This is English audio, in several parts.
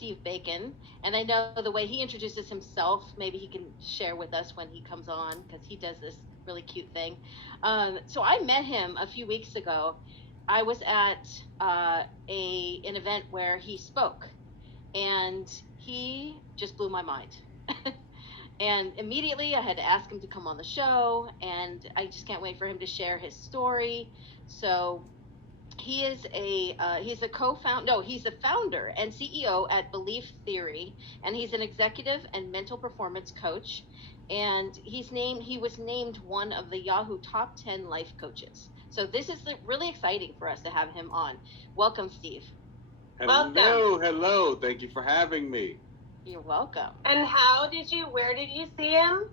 Steve Bacon, and I know the way he introduces himself, maybe he can share with us when he comes on, because he does this really cute thing. So I met him a few weeks ago. I was at an event where he spoke, and he just blew my mind. And immediately I had to ask him to come on the show, and I just can't wait for him to share his story. So he's a co-founder, no, he's the founder and CEO at Belief Theory, and he's an executive and mental performance coach. And he was named one of the Yahoo top 10 life coaches. So this is really exciting for us to have him on. Welcome, Steve. Hello, hello. Thank you for having me. You're welcome. And where did you see him?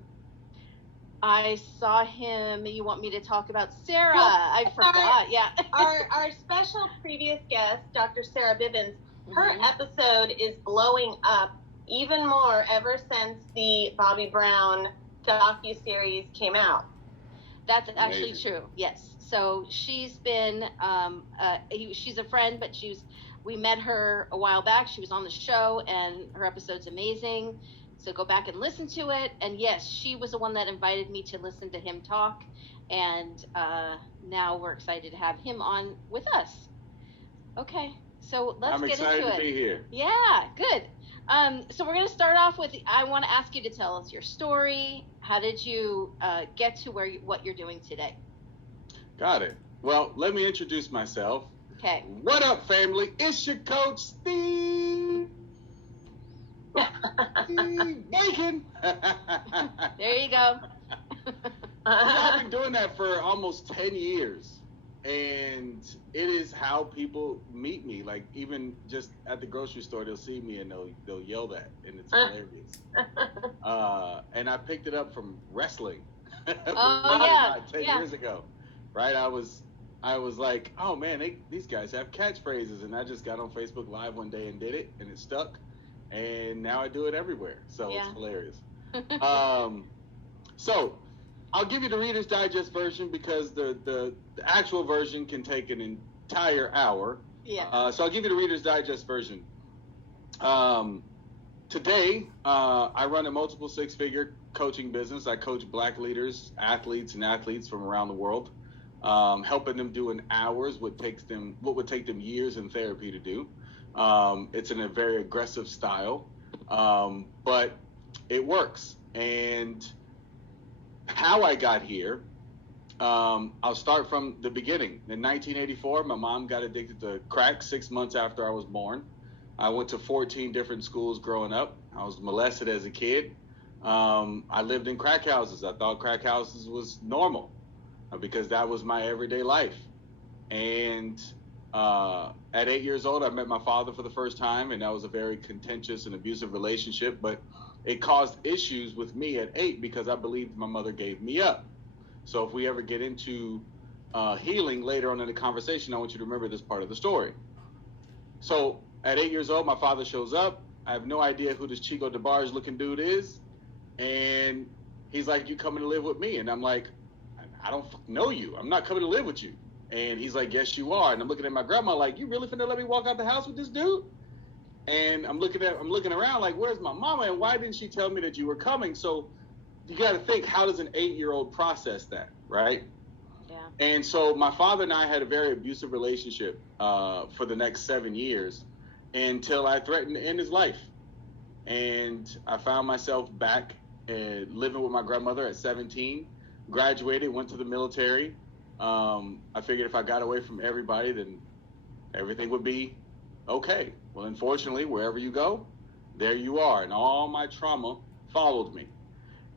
I saw him. You want me to talk about Sarah? I forgot. Yeah. our special previous guest, Dr. Sarah Bivens, her episode is blowing up even more ever since the Bobby Brown docuseries came out. That's actually true. Yes. So she's been, she's a friend, but we met her a while back. She was on the show, and her episode's amazing. So go back and listen to it. And yes, she was the one that invited me to listen to him talk. And now we're excited to have him on with us. Okay, so let's get into it. I'm excited to be here. Yeah, good. So we're going to start off with, I want to ask you to tell us your story. How did you get to what you're doing today? Got it. Well, let me introduce myself. Okay. What up, family? It's your coach, Steve. Steve Bacon. There you go. I've been doing that for almost 10 years. And it is how people meet me. Like, even just at the grocery store, they'll see me and they'll yell that, and it's hilarious. And I picked it up from wrestling. Oh, 10 years ago, right? I was like, oh man, these guys have catchphrases, and I just got on Facebook Live one day and did it, and it stuck, and now I do it everywhere. So it's hilarious. So I'll give you the Reader's Digest version because the actual version can take an entire hour. Yeah. So I'll give you the Reader's Digest version. Today, I run a multiple six-figure coaching business. I coach Black leaders, athletes, and athletes from around the world, helping them do in hours what would take them years in therapy to do. It's in a very aggressive style, but it works. And how I got here, I'll start from the beginning. In 1984, my mom got addicted to crack 6 months after I was born. I went to 14 different schools growing up. I was molested as a kid. I lived in crack houses. I thought crack houses was normal because that was my everyday life. And at 8 years old, I met my father for the first time, and that was a very contentious and abusive relationship, but it caused issues with me at 8 because I believed my mother gave me up. So if we ever get into healing later on in the conversation, I want you to remember this part of the story. So at 8 years old, my father shows up. I have no idea who this Chico DeBarge looking dude is. And he's like, you coming to live with me? And I'm like, I don't know you. I'm not coming to live with you. And he's like, yes, you are. And I'm looking at my grandma like, you really finna let me walk out the house with this dude? And I'm looking around like, where's my mama? And why didn't she tell me that you were coming? So you got to think, how does an 8-year-old process that, right? Yeah. And so my father and I had a very abusive relationship for the next 7 years until I threatened to end his life. And I found myself back living with my grandmother at 17, graduated, went to the military. I figured if I got away from everybody, then everything would be okay. Well, unfortunately, wherever you go, there you are. And all my trauma followed me.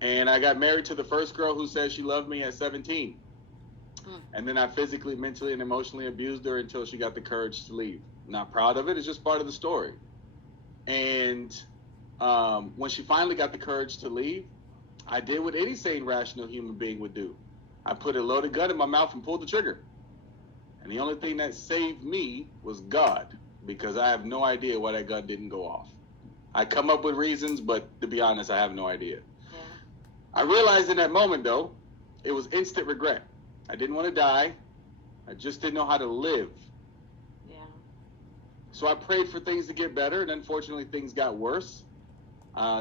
And I got married to the first girl who said she loved me at 17. And then I physically, mentally, and emotionally abused her until she got the courage to leave. Not proud of it. It's just part of the story. And when she finally got the courage to leave, I did what any sane, rational human being would do. I put a loaded gun in my mouth and pulled the trigger. And the only thing that saved me was God, because I have no idea why that gun didn't go off. I come up with reasons, but to be honest, I have no idea. Yeah. I realized in that moment, though, it was instant regret. I didn't want to die. I just didn't know how to live. Yeah. So I prayed for things to get better, and unfortunately things got worse.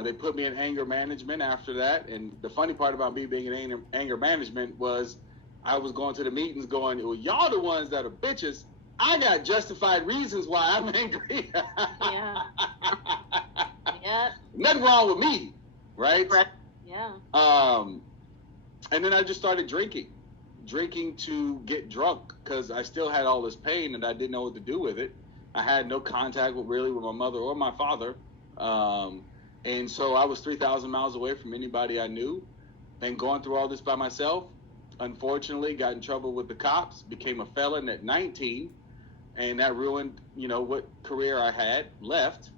They put me in anger management after that. And the funny part about me being in anger management was I was going to the meetings going, well, y'all the ones that are bitches. I got justified reasons why I'm angry. Yeah. Yeah. Nothing wrong with me, right? Yeah. And then I just started drinking to get drunk because I still had all this pain and I didn't know what to do with it. I had no contact with my mother or my father. And so I was 3,000 miles away from anybody I knew and going through all this by myself. Unfortunately, got in trouble with the cops, became a felon at 19, and that ruined, what career I had left.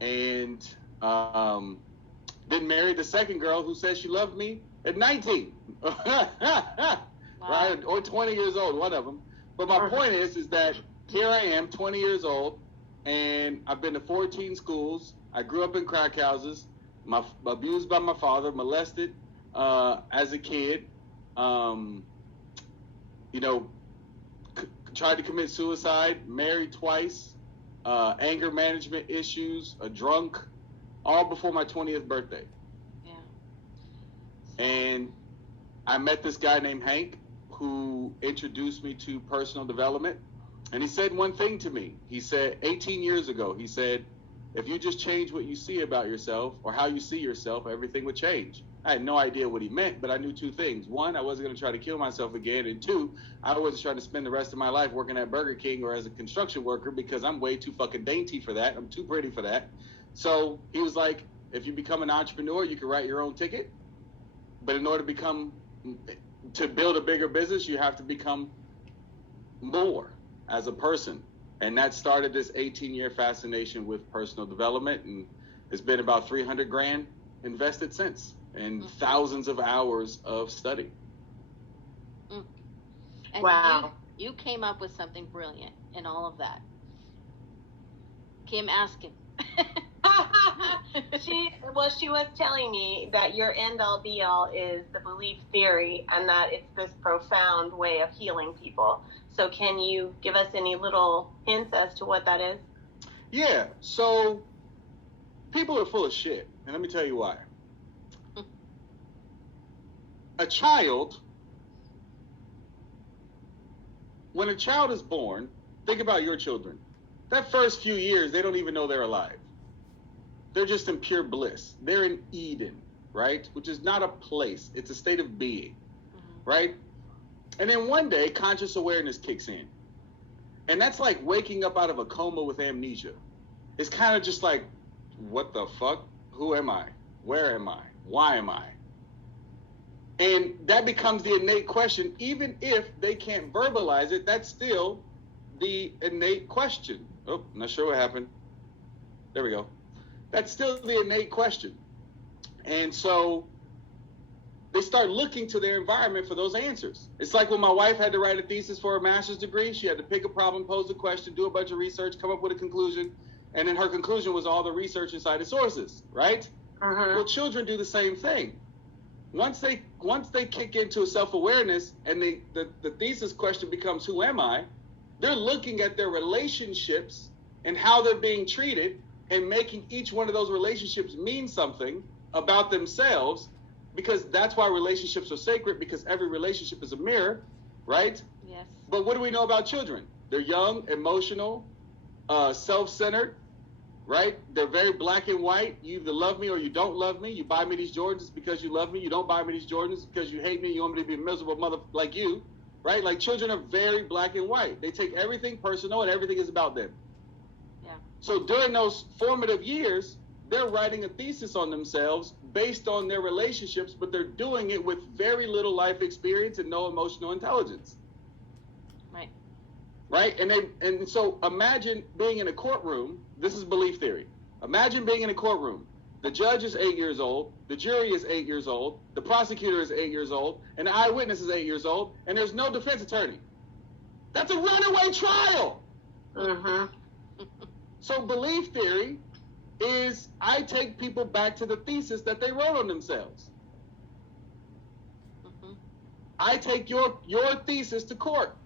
And then married the second girl who said she loved me at 19. Wow. Right? Or 20 years old, one of them. But my point is that here I am, 20 years old, and I've been to 14 schools. I grew up in crack houses, abused by my father, molested as a kid, tried to commit suicide, married twice, anger management issues, a drunk, all before my 20th birthday. Yeah. And I met this guy named Hank who introduced me to personal development. And he said one thing to me. He said, 18 years ago, he said, if you just change what you see about yourself or how you see yourself, everything would change. I had no idea what he meant, but I knew two things. One, I wasn't going to try to kill myself again. And two, I wasn't trying to spend the rest of my life working at Burger King or as a construction worker because I'm way too fucking dainty for that. I'm too pretty for that. So he was like, if you become an entrepreneur, you can write your own ticket. But in order to build a bigger business, you have to become more as a person. And that started this 18-year fascination with personal development. And it's been about 300 grand invested since, and thousands of hours of study. And wow. You came up with something brilliant in all of that. Kim, ask him. She was telling me that your end all be all is the belief theory and that it's this profound way of healing people. So can you give us any little hints as to what that is? Yeah, so people are full of shit, and let me tell you why. When a child is born, think about your children. That first few years, they don't even know they're alive. They're just in pure bliss. They're in Eden, right? Which is not a place. It's a state of being, right? And then one day, conscious awareness kicks in. And that's like waking up out of a coma with amnesia. It's kind of just like, what the fuck? Who am I? Where am I? Why am I? And that becomes the innate question. Even if they can't verbalize it, that's still the innate question. Oh, not sure what happened. There we go. That's still the innate question. And so they start looking to their environment for those answers. It's like when my wife had to write a thesis for a master's degree. She had to pick a problem, pose a question, do a bunch of research, come up with a conclusion. And then her conclusion was all the research and cited sources, right? Well, children do the same thing. Once they kick into a self-awareness and the thesis question becomes, who am I? They're looking at their relationships and how they're being treated and making each one of those relationships mean something about themselves, because that's why relationships are sacred, because every relationship is a mirror, right? Yes. But what do we know about children? They're young, emotional, self-centered, right? They're very black and white. You either love me or you don't love me. You buy me these Jordans because you love me. You don't buy me these Jordans because you hate me. You want me to be a miserable mother like you, right? Like, children are very black and white. They take everything personal and everything is about them. Yeah. So during those formative years, they're writing a thesis on themselves based on their relationships, but they're doing it with very little life experience and no emotional intelligence. Right. Right? And so imagine being in a courtroom. This is belief theory. Imagine being in a courtroom. The judge is 8 years old. The jury is 8 years old. The prosecutor is 8 years old. And the eyewitness is 8 years old. And there's no defense attorney. That's a runaway trial. So belief theory is I take people back to the thesis that they wrote on themselves. I take your thesis to court.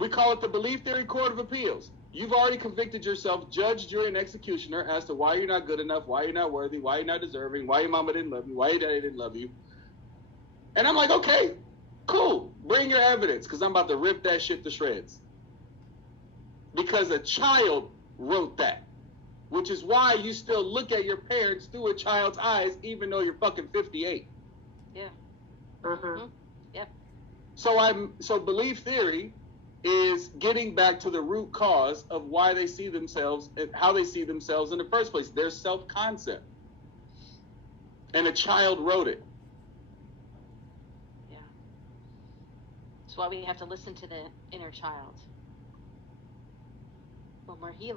We call it the Belief Theory Court of Appeals. You've already convicted yourself, judge, jury, and executioner as to why you're not good enough, why you're not worthy, why you're not deserving, why your mama didn't love you, why your daddy didn't love you. And I'm like, okay, cool. Bring your evidence, because I'm about to rip that shit to shreds. Because a child wrote that. Which is why you still look at your parents through a child's eyes, even though you're fucking 58. Yeah. Mm-hmm. Yep. So belief theory is getting back to the root cause of why they see themselves and how they see themselves in the first place. Their self-concept. And a child wrote it. Yeah. That's why we have to listen to the inner child when we're healing.